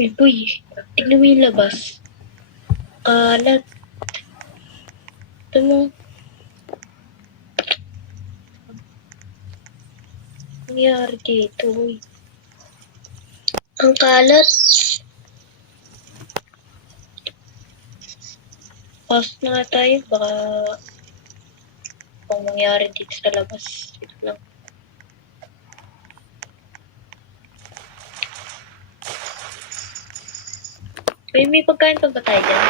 Uy, boy. Tignan mo yung labas. Kalat. Ito mo. Nangyari dito, uy. Ang kalat. Pasok na nga tayo. Baka kung mangyari dito sa labas. Ito lang. Uy, may pagkain pa ba tayo dyan?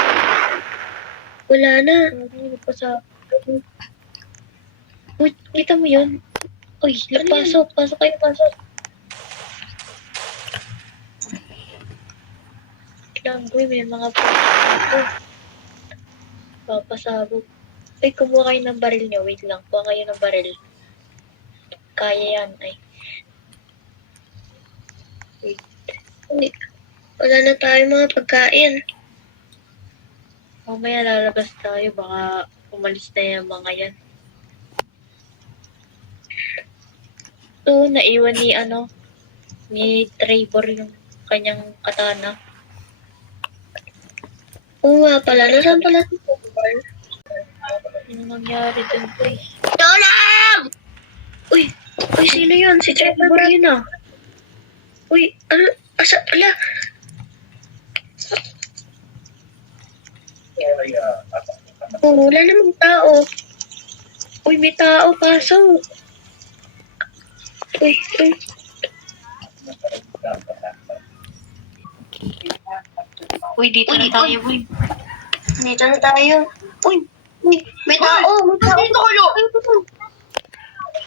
Wala na. Ano pa sa... Uy, kita mo yun? Uy, pasok. Pasok kayo, pasok. Lang, uy, may mga dito. Papasabog. Uy, kumuha kayo ng baril nyo. Wait lang, kuha kayo ng baril. Kaya yan, ay. Wait. Uy, wala na tayo mga pagkain. Mamaya lalabas tayo, baka umalis na yung mga yan. Ito, naiwan ni Trevor yung kanyang katana. Oo nga pala, nasaan pala si Trevor? Ano nangyari dun, boy? Tulong! Uy, sino yun? Si Trevor yun ah. Uy, ano? Asa pala? Oh, wala namang tao. Uy, may tao, pasok. Uy. Uy, dito na tayo, uy. Dito na tayo. Uy, may tao. Dito kayo.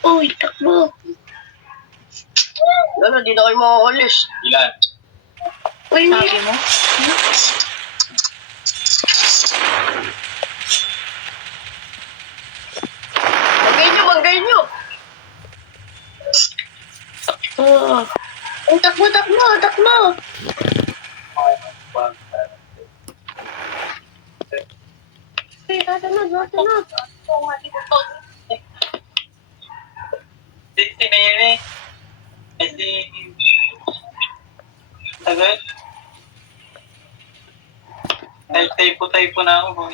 Uy, takbo. Lalo, di na kayo makakalis. Ilan? Uy, sabi mo? Magay nyo! Oo. Oh, takbo. Sunod. Dito na yun eh. Hindi... Tagal. Typo na ako.